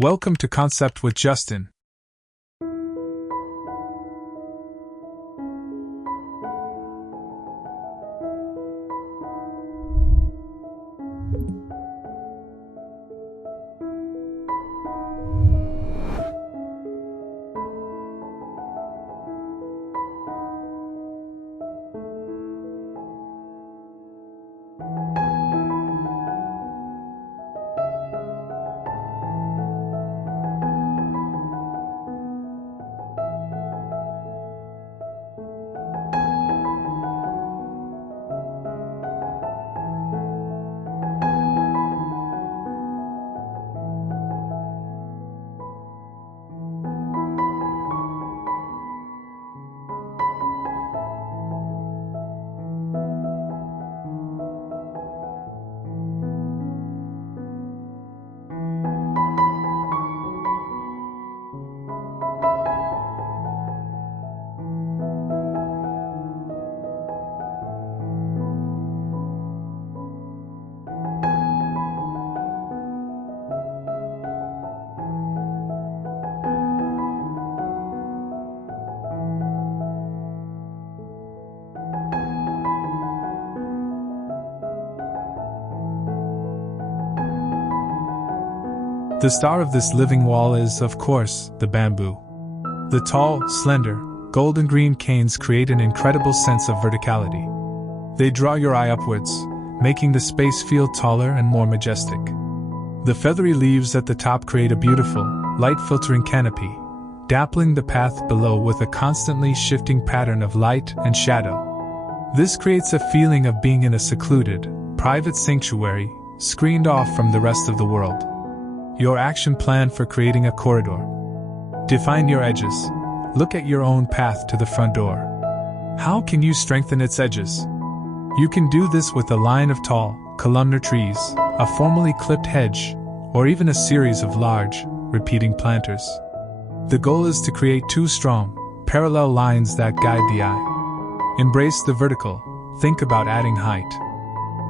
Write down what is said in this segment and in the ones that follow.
Welcome to Concept with Justin. The star of this living wall is, of course, the bamboo. The tall, slender, golden green canes create an incredible sense of verticality. They draw your eye upwards, making the space feel taller and more majestic. The feathery leaves at the top create a beautiful, light-filtering canopy, dappling the path below with a constantly shifting pattern of light and shadow. This creates a feeling of being in a secluded, private sanctuary, screened off from the rest of the world. Your action plan for creating a corridor. Define your edges. Look at your own path to the front door. How can you strengthen its edges? You can do this with a line of tall, columnar trees, a formally clipped hedge, or even a series of large, repeating planters. The goal is to create two strong, parallel lines that guide the eye. Embrace the vertical. Think about adding height.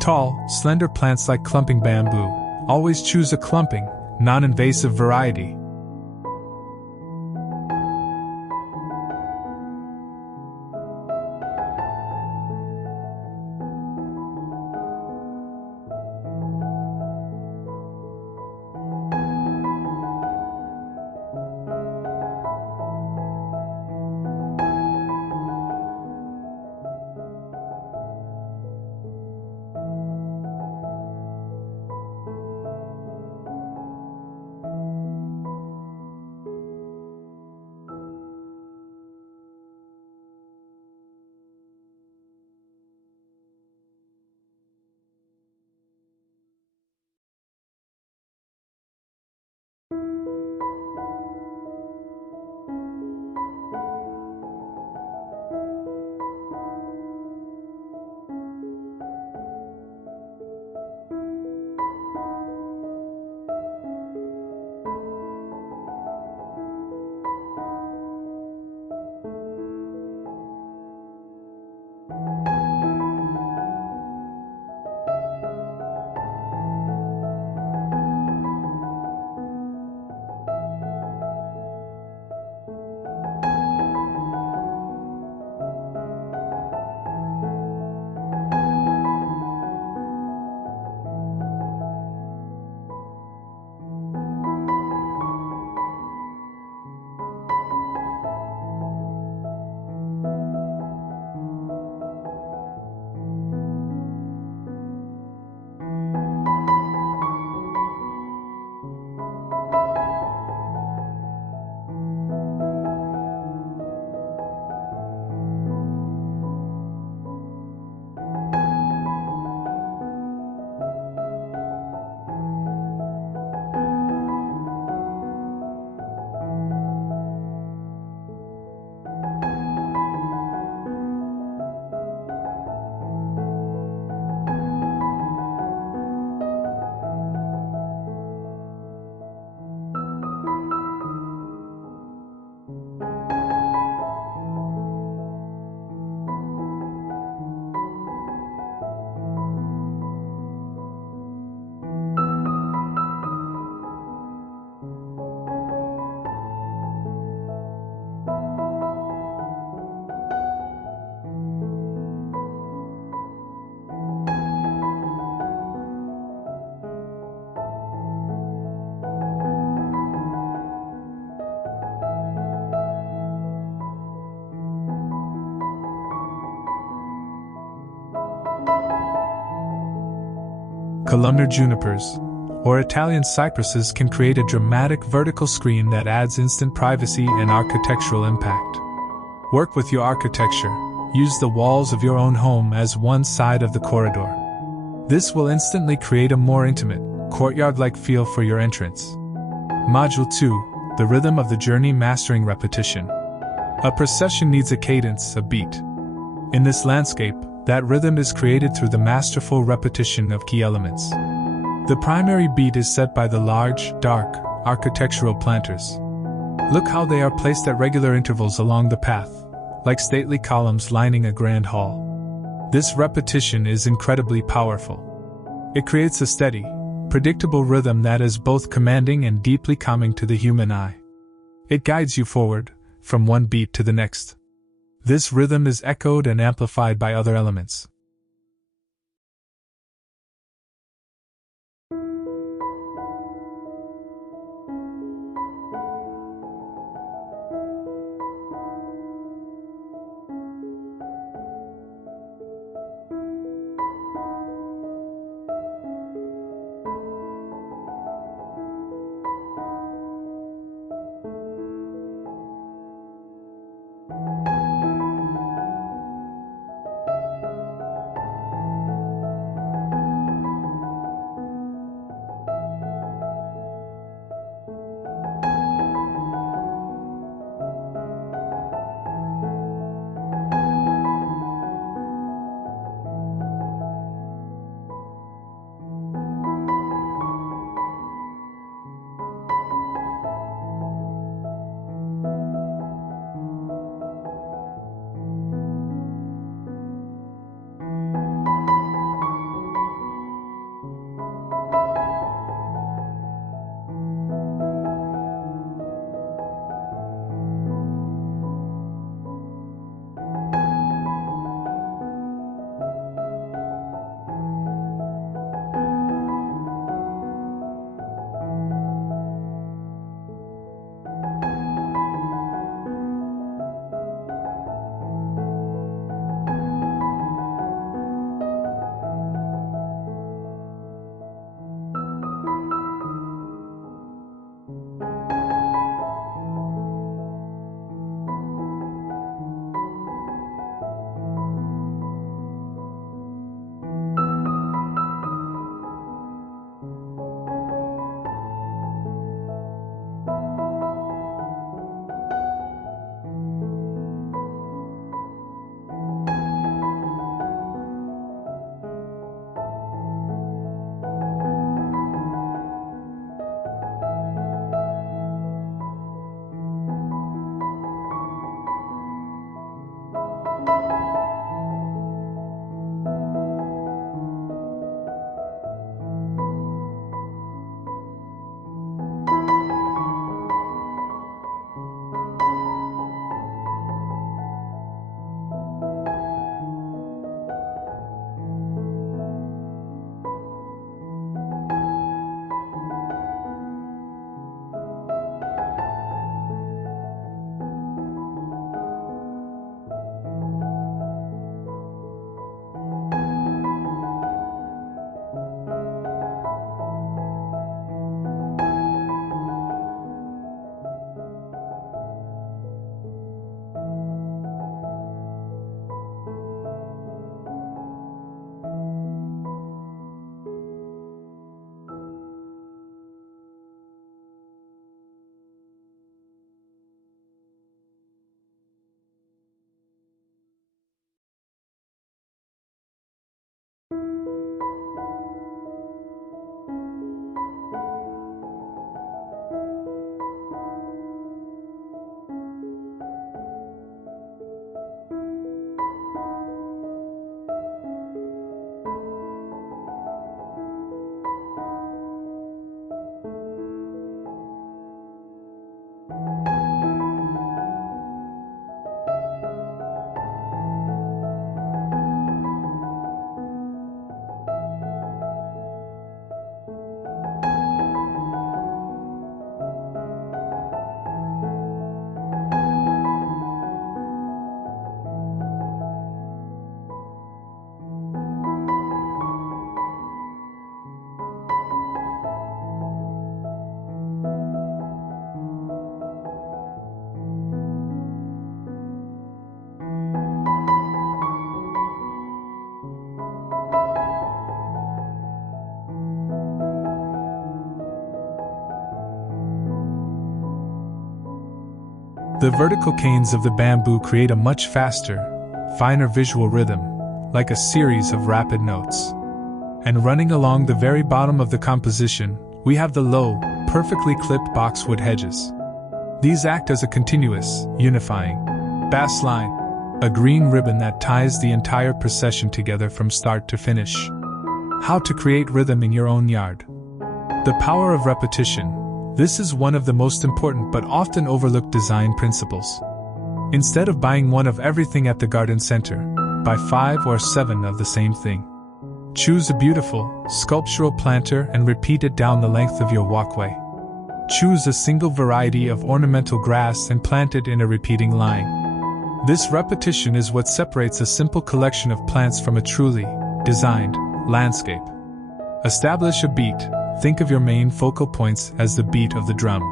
Tall, slender plants like clumping bamboo. Always choose a clumping, non-invasive variety. columnar junipers, or Italian cypresses can create a dramatic vertical screen that adds instant privacy and architectural impact. Work with your architecture. Use the walls of your own home as one side of the corridor. This will instantly create a more intimate, courtyard-like feel for your entrance. Module 2. The rhythm of the journey, mastering repetition. A procession needs a cadence, a beat. In this landscape, that rhythm is created through the masterful repetition of key elements. The primary beat is set by the large, dark, architectural planters. Look how they are placed at regular intervals along the path, like stately columns lining a grand hall. This repetition is incredibly powerful. It creates a steady, predictable rhythm that is both commanding and deeply calming to the human eye. It guides you forward, from one beat to the next. This rhythm is echoed and amplified by other elements. The vertical canes of the bamboo create a much faster, finer visual rhythm, like a series of rapid notes. And running along the very bottom of the composition, we have the low, perfectly clipped boxwood hedges. These act as a continuous, unifying bass line, a green ribbon that ties the entire procession together from start to finish. How to create rhythm in your own yard. The power of repetition. This is one of the most important but often overlooked design principles. Instead of buying one of everything at the garden center, buy 5 or 7 of the same thing. Choose a beautiful, sculptural planter and repeat it down the length of your walkway. Choose a single variety of ornamental grass and plant it in a repeating line. This repetition is what separates a simple collection of plants from a truly designed landscape. Establish a beat. Think of your main focal points as the beat of the drum.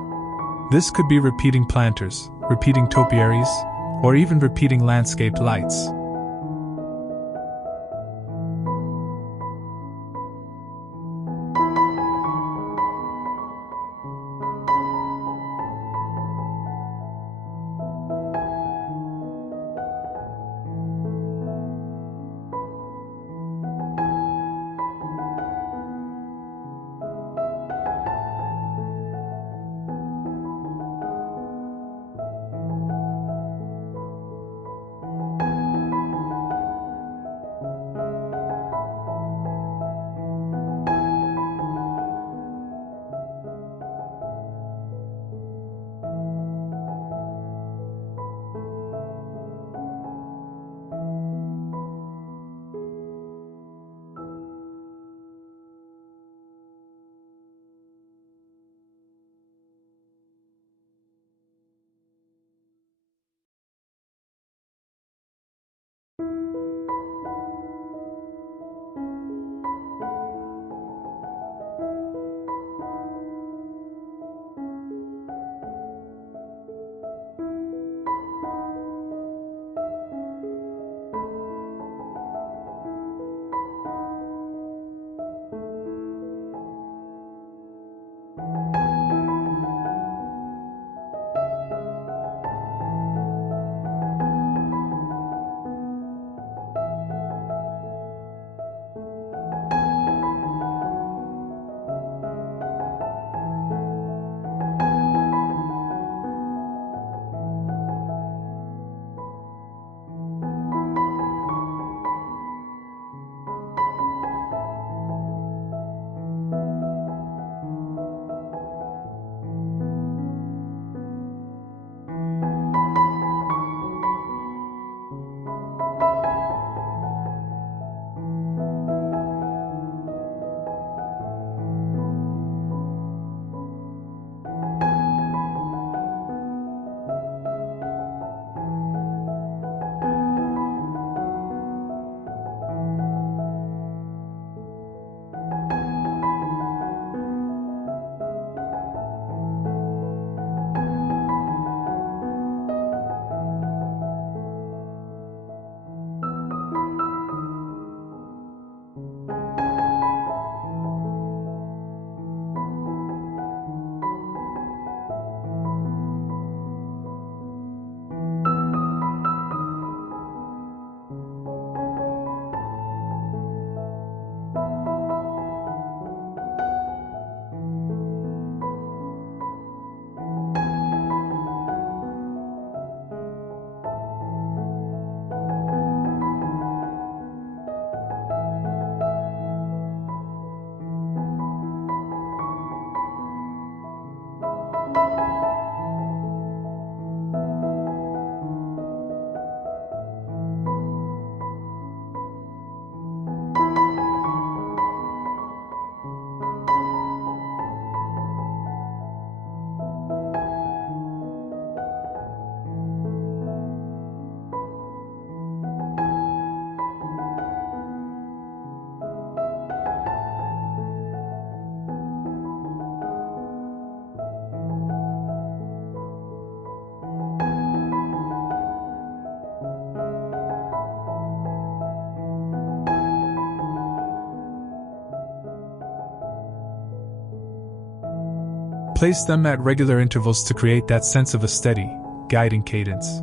This could be repeating planters, repeating topiaries, or even repeating landscape lights. Place them at regular intervals to create that sense of a steady, guiding cadence.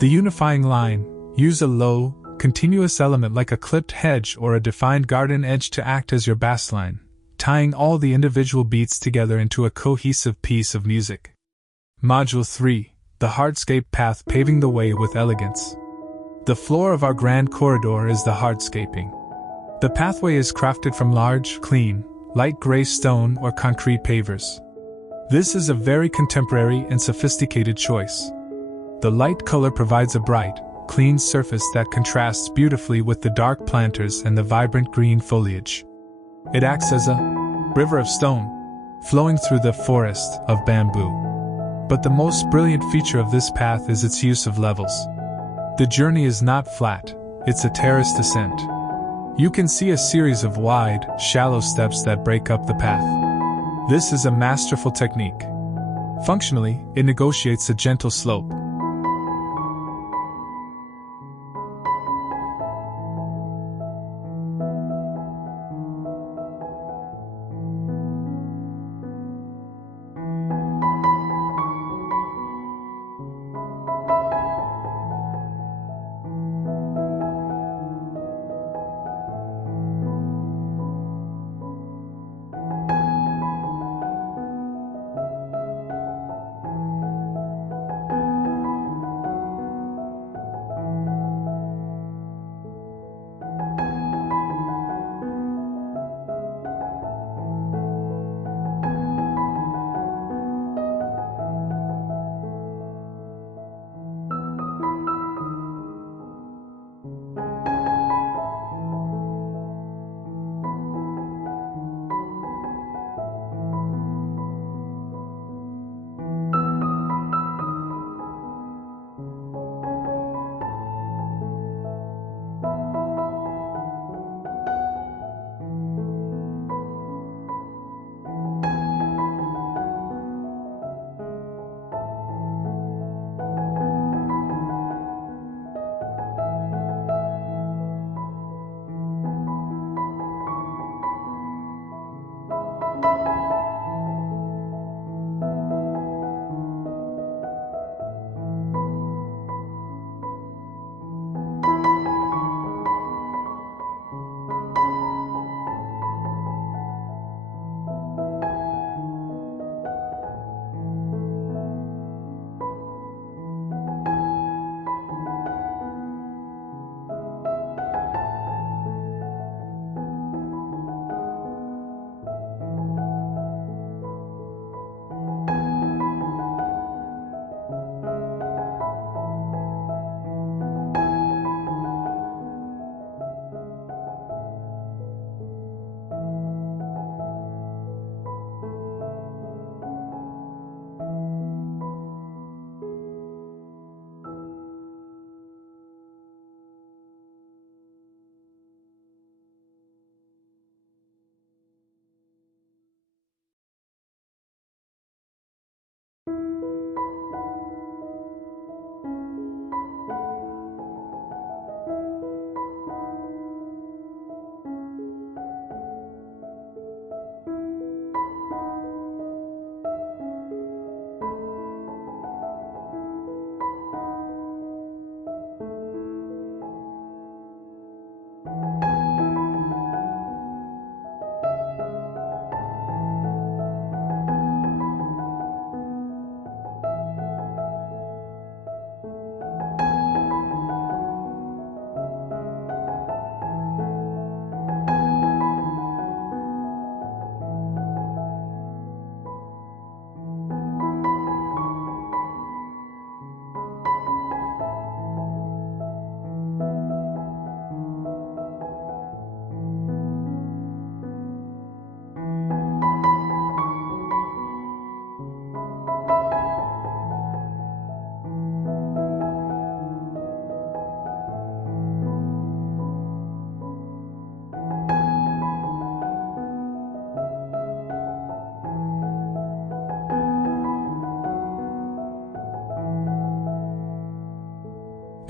The unifying line: use a low, continuous element like a clipped hedge or a defined garden edge to act as your bassline, tying all the individual beats together into a cohesive piece of music. Module 3. The hardscape path paving the way with elegance. The floor of our grand corridor is the hardscaping. The pathway is crafted from large, clean, light gray stone or concrete pavers. This is a very contemporary and sophisticated choice. The light color provides a bright, clean surface that contrasts beautifully with the dark planters and the vibrant green foliage. It acts as a river of stone, flowing through the forest of bamboo. But the most brilliant feature of this path is its use of levels. The journey is not flat, it's a terraced ascent. You can see a series of wide, shallow steps that break up the path. This is a masterful technique. Functionally, it negotiates a gentle slope.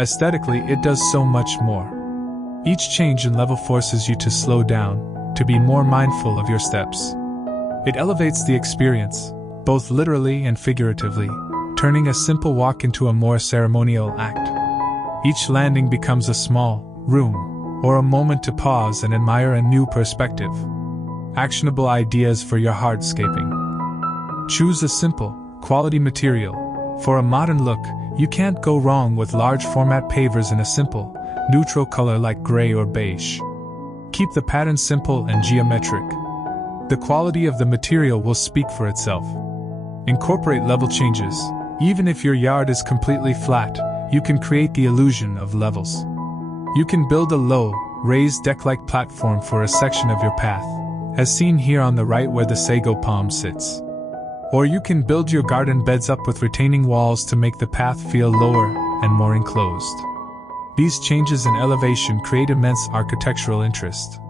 Aesthetically, it does so much more. Each change in level forces you to slow down, to be more mindful of your steps. It elevates the experience, both literally and figuratively, turning a simple walk into a more ceremonial act. Each landing becomes a small room, or a moment to pause and admire a new perspective. Actionable ideas for your hardscaping. Choose a simple, quality material. For a modern look, you can't go wrong with large format pavers in a simple, neutral color like gray or beige. Keep the pattern simple and geometric. The quality of the material will speak for itself. Incorporate level changes. Even if your yard is completely flat, you can create the illusion of levels. You can build a low, raised deck-like platform for a section of your path, as seen here on the right where the sago palm sits. Or you can build your garden beds up with retaining walls to make the path feel lower and more enclosed. These changes in elevation create immense architectural interest.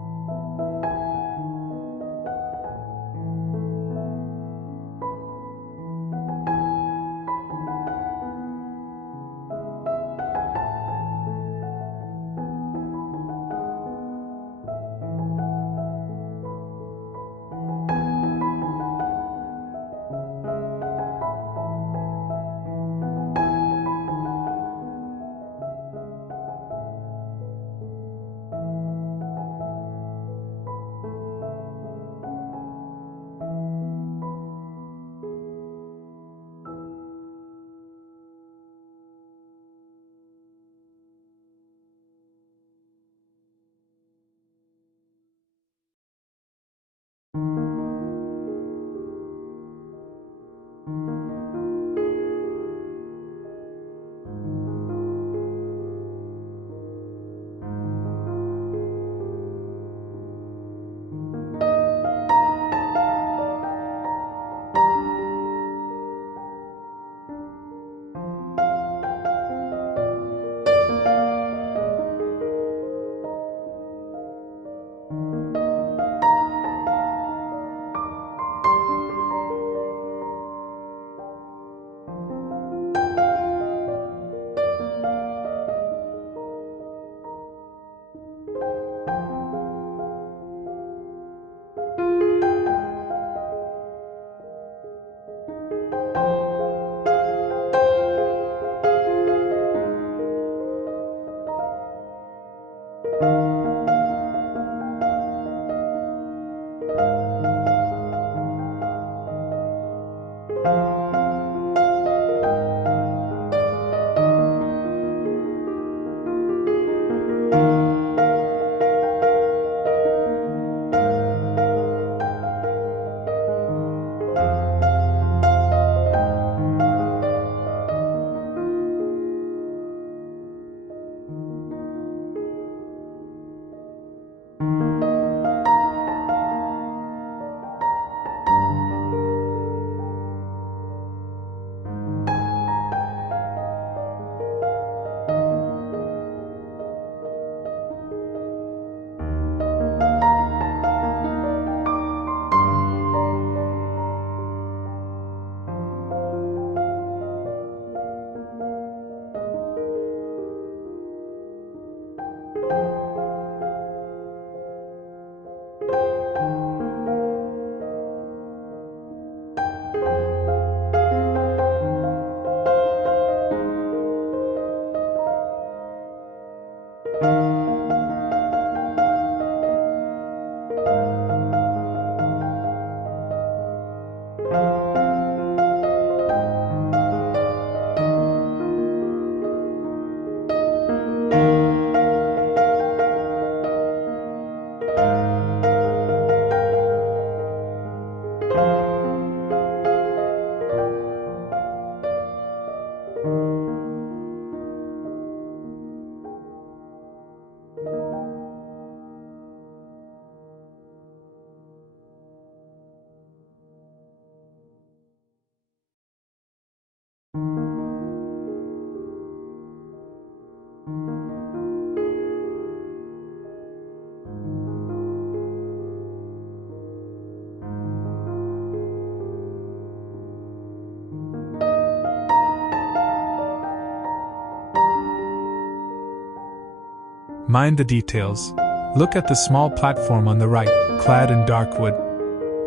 Mind the details. Look at the small platform on the right, clad in dark wood.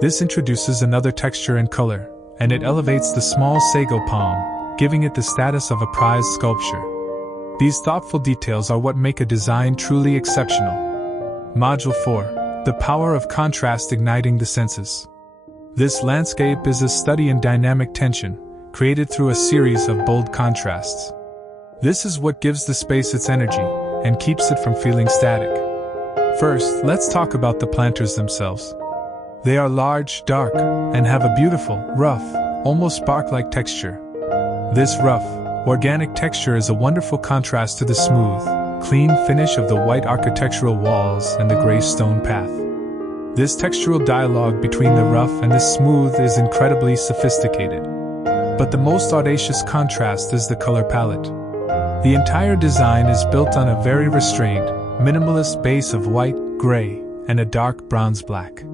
This introduces another texture and color, and it elevates the small sago palm, giving it the status of a prized sculpture. These thoughtful details are what make a design truly exceptional. Module 4. The power of contrast igniting the senses. This landscape is a study in dynamic tension, created through a series of bold contrasts. This is what gives the space its energy and keeps it from feeling static. First, let's talk about the planters themselves. They are large, dark, and have a beautiful, rough, almost bark-like texture. This rough, organic texture is a wonderful contrast to the smooth, clean finish of the white architectural walls and the gray stone path. This textural dialogue between the rough and the smooth is incredibly sophisticated. But the most audacious contrast is the color palette. The entire design is built on a very restrained, minimalist base of white, gray, and a dark bronze-black.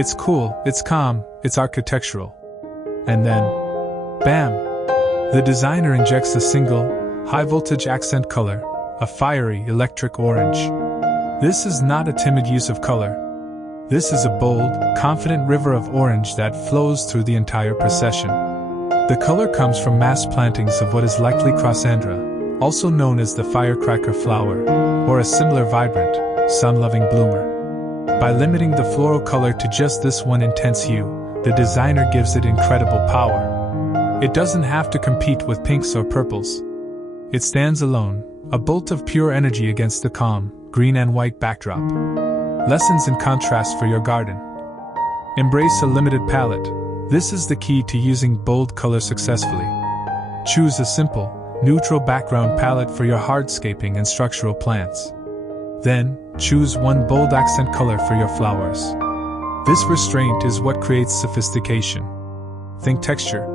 It's cool, it's calm, it's architectural. And then, bam! The designer injects a single, high-voltage accent color, a fiery electric orange. This is not a timid use of color. This is a bold, confident river of orange that flows through the entire procession. The color comes from mass plantings of what is likely Crossandra, also known as the firecracker flower, or a similar vibrant, sun-loving bloomer. By limiting the floral color to just this one intense hue, the designer gives it incredible power. It doesn't have to compete with pinks or purples. It stands alone, a bolt of pure energy against the calm, green and white backdrop. Lessons in contrast for your garden. Embrace a limited palette. This is the key to using bold color successfully. Choose a simple, neutral background palette for your hardscaping and structural plants. Then, choose one bold accent color for your flowers. This restraint is what creates sophistication. Think texture.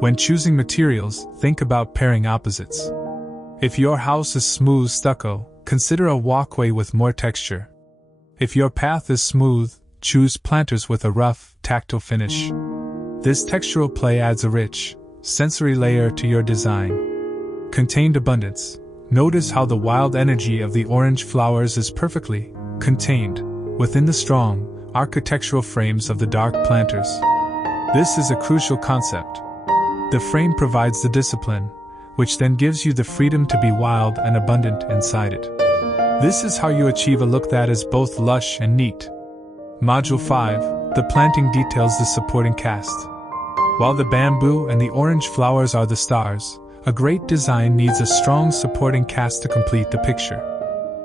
When choosing materials, think about pairing opposites. If your house is smooth stucco, consider a walkway with more texture. If your path is smooth, choose planters with a rough, tactile finish. This textural play adds a rich, sensory layer to your design. contained abundance. Notice how the wild energy of the orange flowers is perfectly contained within the strong, architectural frames of the dark planters. This is a crucial concept. The frame provides the discipline, which then gives you the freedom to be wild and abundant inside it. This is how you achieve a look that is both lush and neat. Module 5, the planting details the supporting cast. While the bamboo and the orange flowers are the stars, a great design needs a strong supporting cast to complete the picture.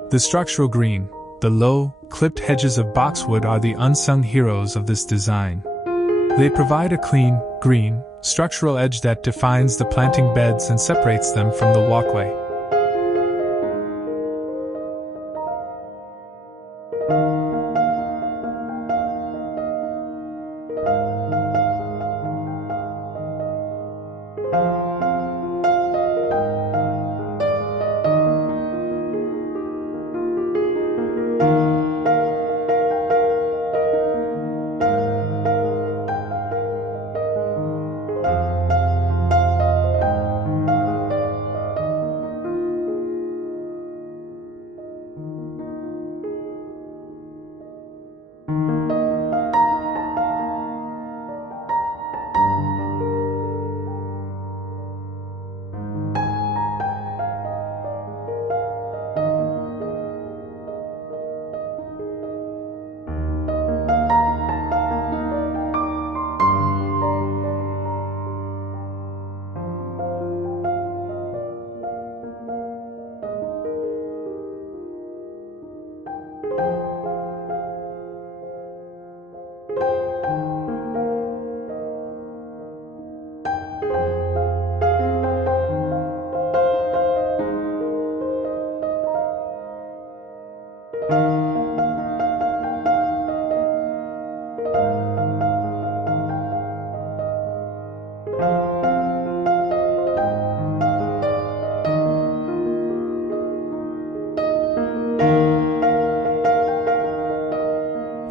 The structural green, the low, clipped hedges of boxwood are the unsung heroes of this design. They provide a clean, green, structural edge that defines the planting beds and separates them from the walkway.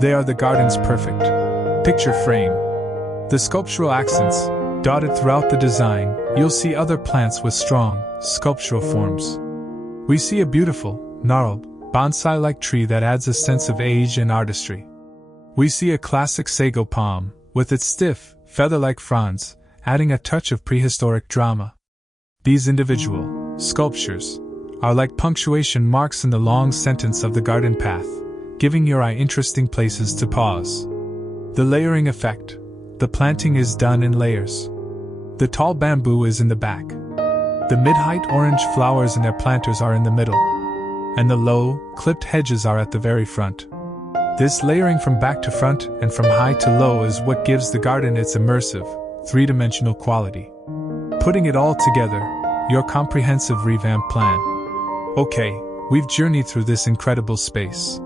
They are the garden's perfect picture frame. The sculptural accents, dotted throughout the design, you'll see other plants with strong, sculptural forms. We see a beautiful, gnarled, bonsai-like tree that adds a sense of age and artistry. We see a classic sago palm, with its stiff, feather-like fronds, adding a touch of prehistoric drama. These individual sculptures are like punctuation marks in the long sentence of the garden path, giving your eye interesting places to pause. The layering effect. The planting is done in layers. The tall bamboo is in the back. The mid-height orange flowers in their planters are in the middle. And the low, clipped hedges are at the very front. This layering from back to front and from high to low is what gives the garden its immersive, three-dimensional quality. Putting it all together, your comprehensive revamp plan. Okay, we've journeyed through this incredible space.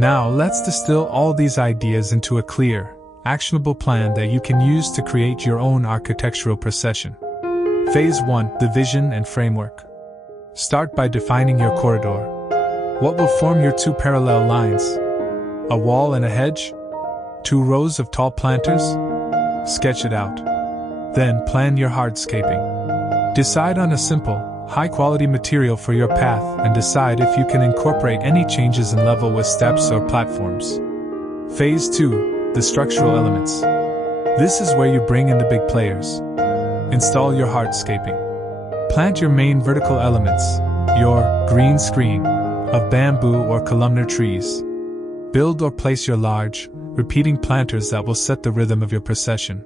Now let's distill all these ideas into a clear, actionable plan that you can use to create your own architectural procession. Phase 1: the vision and framework. Start by defining your corridor. What will form your two parallel lines? A wall and a hedge? 2 rows of tall planters? Sketch it out. Then plan your hardscaping. Decide on a simple, high-quality material for your path and decide if you can incorporate any changes in level with steps or platforms. Phase 2: the structural elements. This is where you bring in the big players. Install your hardscaping. Plant your main vertical elements, your green screen, of bamboo or columnar trees. Build or place your large, repeating planters that will set the rhythm of your procession.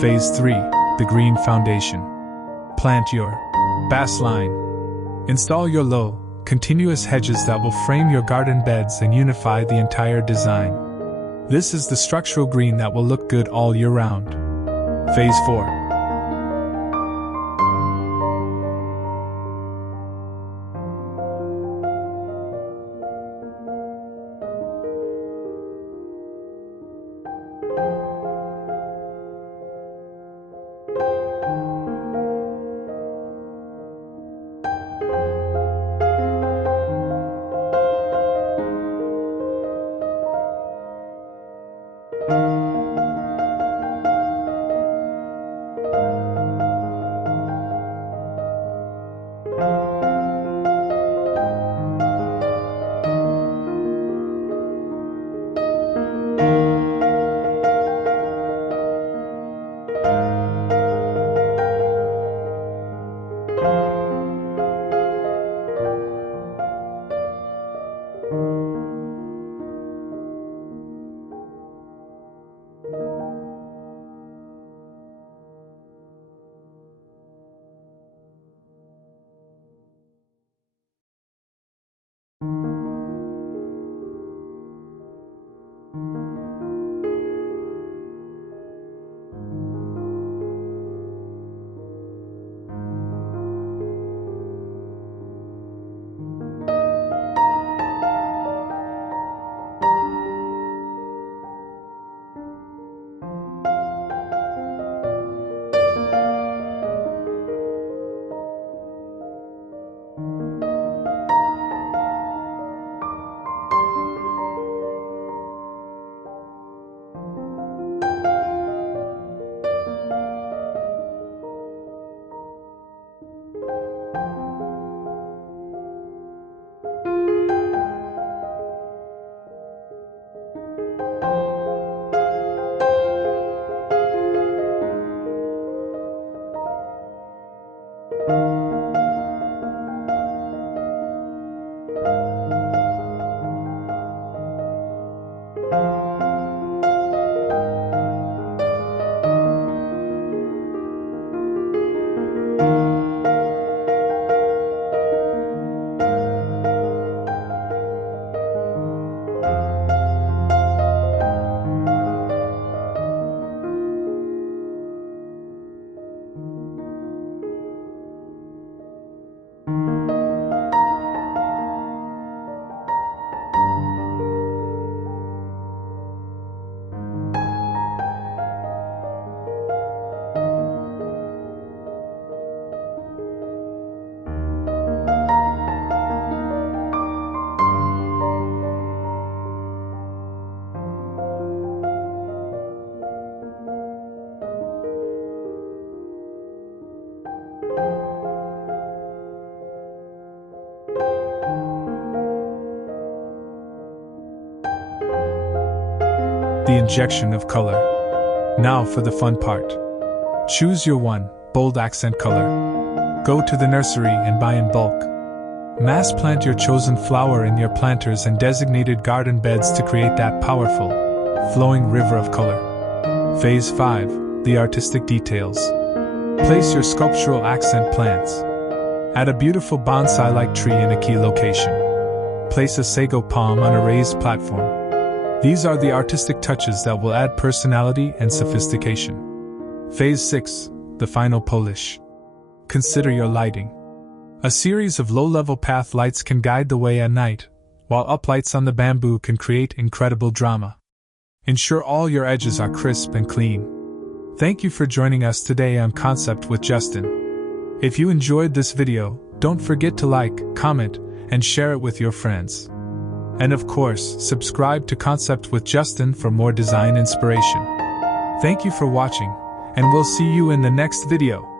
Phase 3: the green foundation. Plant your base line. Install your low, continuous hedges that will frame your garden beds and unify the entire design. This is the structural green that will look good all year round. Phase 4: the injection of color. Now for the fun part. Choose your one bold accent color. Go to the nursery and buy in bulk. Mass plant your chosen flower in your planters and designated garden beds to create that powerful, flowing river of color. Phase 5: the artistic details. Place your sculptural accent plants. Add a beautiful bonsai-like tree in a key location. Place a sago palm on a raised platform. These are the artistic touches that will add personality and sophistication. Phase 6: the final polish. Consider your lighting. A series of low-level path lights can guide the way at night, while uplights on the bamboo can create incredible drama. Ensure all your edges are crisp and clean. Thank you for joining us today on Concept with Justin. If you enjoyed this video, don't forget to like, comment, and share it with your friends. And of course, subscribe to Concept with Justin for more design inspiration. Thank you for watching, and we'll see you in the next video.